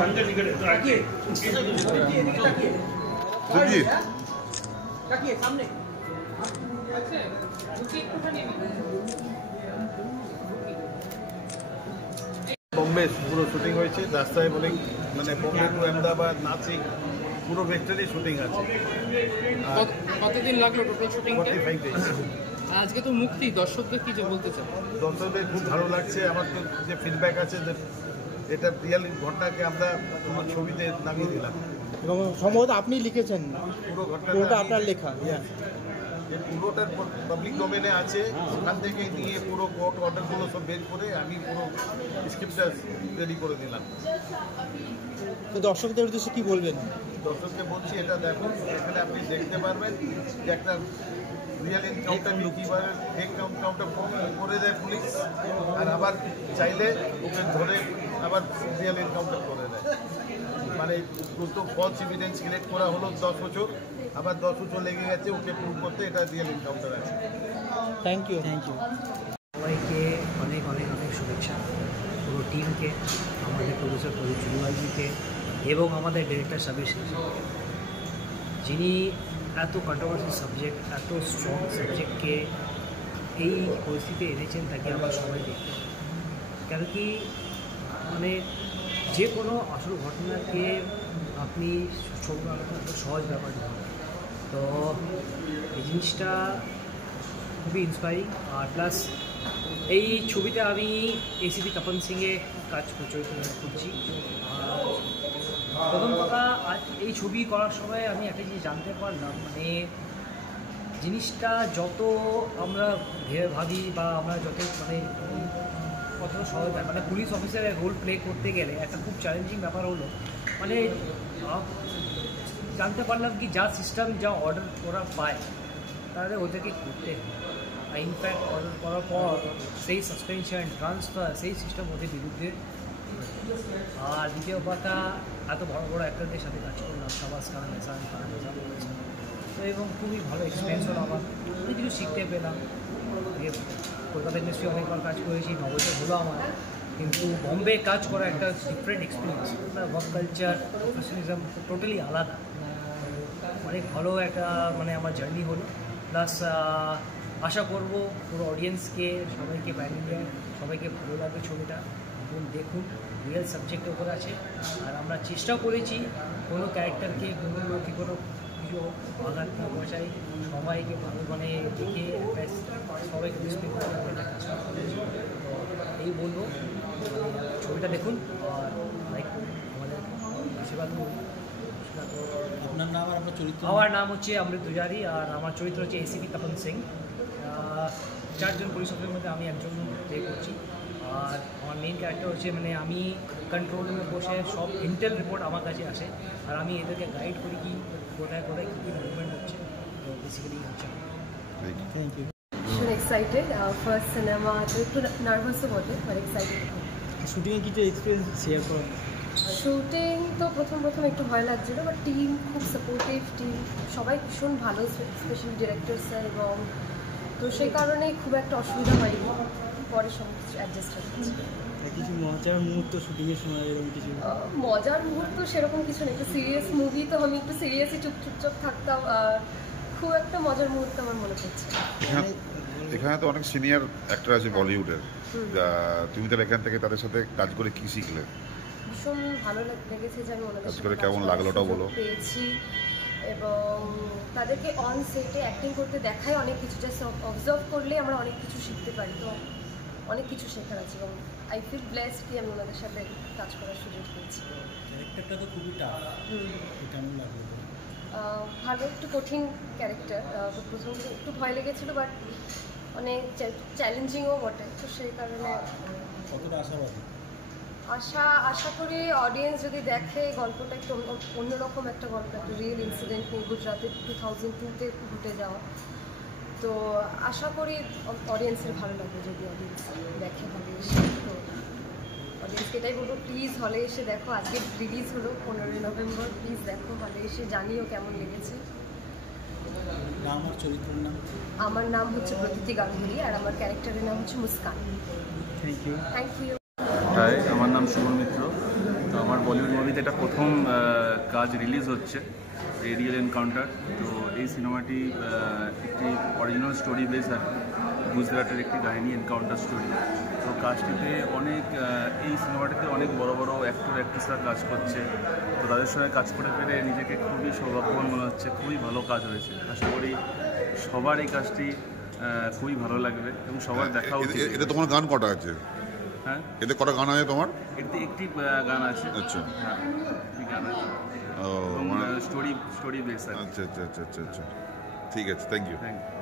बॉम्बे পুরো শুটিং হয়েছে রাস্তায় বলে মানে বম্বে টু আহমেদাবাদ নাসিক পুরো ভেক্টরে শুটিং আছে। কতদিন লাগলো টোটাল শুটিং? 45 ডেজ। আজকে তো মুক্তি, দর্শকদের কি বলতে চান? দর্শকদের খুব ভালো লাগছে। আমার তো যে ফিডব্যাক আছে যে এটা রিয়েল ঘটনাকে আমরা পুরো ছবিতে নামিয়ে দিলাম। এবং সম্ভবত আপনি লিখেছেন পুরো ঘটনাটা আপনার লেখা। পুরোটার পাবলিক ডোমেনে আছে, সেখান থেকে নিয়ে পুরো কোর্ট অর্ডারগুলো সব বের করে আমি পুরো স্ক্রিপ্টটা রেডি করে দিলাম। তো দর্শকদের উদ্দেশ্যে কি বলবেন? দর্শককে বলছি এটা দেখুন, এখানে আপনি দেখতে পারবেন যে একটা রিয়েল এনকাউন্টার কীভাবে এনকাউন্টার করে দেয় পুলিশ, আর আবার চাইলে ওকে ধরে আবার রিয়েল এনকাউন্টার করে দেয়। মানে তো ফলস এভিডেন্স কালেক্ট করা হলো 10 বছর, আবার 10 বছর লেগে গেছে ওকে প্রুভ করতে এটা রিয়েল এনকাউন্টার আছে। Thank you. সবাইকে অনেক অনেক অনেক শুভেচ্ছা, পুরো টিমকে, আমাদের প্রডিউসার প্রদীপ এবং আমাদের ডিরেক্টর সাবির সিং, যিনি এত কন্ট্রোভার্সি সাবজেক্ট, এত স্ট্রং সাবজেক্টকে এই পরিস্থিতিতে এনেছেন, তাকে আমরা সবাই দেখি। কেন কি মানে যে কোনো আসল ঘটনাকে আপনি ছবি বানানো এত সহজ ব্যাপার নয়। তো এই জিনিসটা খুবই ইন্সপায়ারিং। আর প্লাস এই ছবিতে আমি এসিপি তপন সিংয়ে কাজ করছি। প্রথম কথা, এই ছবি করার সময় আমি একটা জিনিস জানতে পারলাম, মানে জিনিসটা যত আমরা ভাবি বা আমরা যত মানে কতটা সহজ, মানে পুলিশ অফিসারের রোল প্লে করতে গেলে একটা খুব চ্যালেঞ্জিং ব্যাপার হলো, মানে জানতে পারলাম কি যা সিস্টেম, যা অর্ডার করা পায় তাহলে ওদেরকে করতে হয়। আর ইনফ্যাক্ট অর্ডার করার পর সেই সাসপেনশন, ট্রান্সফার, সেই সিস্টেম ওদের বিরুদ্ধে। আর দ্বিতীয় কথা, এত বড় বড় অ্যাক্টরদের সাথে কাজ করলাম, শাহবাজ খান, এহসান খান, তো এবং খুবই ভালো এক্সপিরিয়েন্স হলো আমার, অনেক কিছু শিখতে পেলাম। কলকাতা ইন্ডাস্ট্রি অনেকবার কাজ করেছি, 9 বছর হলো আমার, কিন্তু বম্বে কাজ করা একটা different experience. Work culture, professionalism totally আলাদা। অনেক ভালো একটা মানে আমার জার্নি হলো। প্লাস আশা করব পুরো অডিয়েন্সকে, সবাইকে, প্যান ইন্ডিয়ার সবাইকে ভালো লাগবে ছবিটা, এবং দেখুন রিয়েল সাবজেক্টের উপর আছে। আর আমরা চেষ্টা করেছি কোনো ক্যারেক্টারকে কোনো লোককে কোনো কিছু আঘাত না বসাই, সবাইকে ভালো মানে দেখে সবাইকে রেসপেক্ট করে কাজটা করেছি। এই বলবো, ছবিটা দেখুন আর লাইক আমাদের আশীর্বাদ করুন। আপনার নাম আর আপনার চরিত্র? আমার নাম হচ্ছে অমৃত পূজারি, আর আমার চরিত্র হচ্ছে এসিপি তপন সিং। 4 জন পুলিশ অফিসারের মধ্যে আমি একজন প্লে করছি। আর আমার মেইন ক্যারেক্টার হচ্ছে মানে আমি কন্ট্রোল রুমে বসে সব ইন্টেল রিপোর্ট আমার কাছে আসে, আর আমি এদেরকে গাইড করি কি কোথায় কোথায় কী কী মুভমেন্ট হচ্ছে। তো বেসিক্যালি হচ্ছে। Thank you. ভীষণ এক্সাইটেড, ফার্স্ট সিনেমা, তো একটু নার্ভাসও বটে, বাট এক্সাইটেড। শুটিংয়ে কিছু এক্সপিরিয়েন্স শেয়ার করুন। শুটিং তো প্রথম একটু ভয় লাগছিলো, বাট টিম খুব সাপোর্টিভ, টিম সবাই ভীষণ ভালো, স্পেশালি ডিরেক্টর স্যার, এবং তো সেই কারণে খুব একটা অসুবিধা হয়নি, পরে সব কিছু অ্যাডজাস্ট হয়ে গেছে। কিছু মজার মুহূর্ত শুটিংয়ের সময় এরকম কিছু? মজার মুহূর্ত সেরকম কিছু নেই, একটু সিরিয়াস মুভি তো আমি একটু সিরিয়াসই চুপচাপ থাকতাম, খুব একটা মজার মুহূর্ত আমার মনে পড়ছে। এখানে তো অনেক সিনিয়র অ্যাক্টর আছে বলিউডের, তুমি তাহলে এখান থেকে তাদের সাথে কাজ করে কি শিখলে? ভীষণ ভালো লেগেছে যে আমি ওনাদের সাথে কেমন লাগলোটা বলো। পেয়েছি, এবং তাদেরকে অন সেটে অ্যাক্টিং করতে দেখায় অনেক কিছু, জাস্ট অবজার্ভ করলে আমরা অনেক কিছু শিখতে পারি, তো অনেক কিছু শেখার আছে, এবং আই ফিল ব্লেসড কি আমি ওনাদের সাথে কাজ করার সুযোগ পেয়েছি। ক্যারেক্টারটা তো খুবই টাফ, কেমন লাগলো? ভালো, একটু কঠিন ক্যারেক্টার, প্রথম একটু ভয় লেগেছিলো, বাট অনেক চ্যালেঞ্জিংও বটে, তো সেই কারণে কতটা আশাবাদী? আশা করি অডিয়েন্স যদি দেখে গল্পটা একটু অন্যরকম একটা গল্প, একটা রিয়েল ইনসিডেন্ট নিয়ে গুজরাটে 2002-তে ঘটে যাওয়া, তো আশা করি অডিয়েন্সের ভালো লাগবে যদি অডিয়েন্স দেখে হলে এসে। তো অডিয়েন্সকে এটাই বলবো, প্লিজ হলে এসে দেখো, আজকে রিলিজ হলো 15 নভেম্বর, প্লিজ দেখো, হলে এসে জানিও কেমন লেগেছে। নাম আর চরিত্রের নাম? আমার নাম হচ্ছে প্রতীতি গাঙ্গুলি, আর আমার ক্যারেক্টারের নাম হচ্ছে Muskan. Thank you. Thank you. Hi, আমার নাম সুমন মিত্র। তো আমার বলিউড মুভিতে এটা প্রথম কাজ রিলিজ হচ্ছে এই রিয়েল এনকাউন্টার। তো এই সিনেমাটি একটি অরিজিনাল স্টোরি বেস আর গুজরাটের একটি কাহিনী, এনকাউন্টার স্টোরি। তো কাজটিতে অনেক এই সিনেমাটিতে অনেক বড় বড় অ্যাক্টর অ্যাক্ট্রেসরা কাজ করছে। তো তাদের সঙ্গে কাজ করে পেরে নিজেকে খুবই সৌভাগ্যবান মনে হচ্ছে। খুবই ভালো কাজ হয়েছে, আশা করি সবার এই কাজটি খুবই ভালো লাগবে এবং সবার দেখা উচিত। এতে তোমার গান কটা আছে? হ্যাঁ, এতে কটা গান আছে তোমার? এতে একটি গান আছে। আচ্ছা, হ্যাঁ, একটি গান আছে ও এবং মানে স্টোরি বেস আছে। আচ্ছা আচ্ছা আচ্ছা আচ্ছা আচ্ছা, ঠিক আছে, থ্যাংক ইউ। Thank you.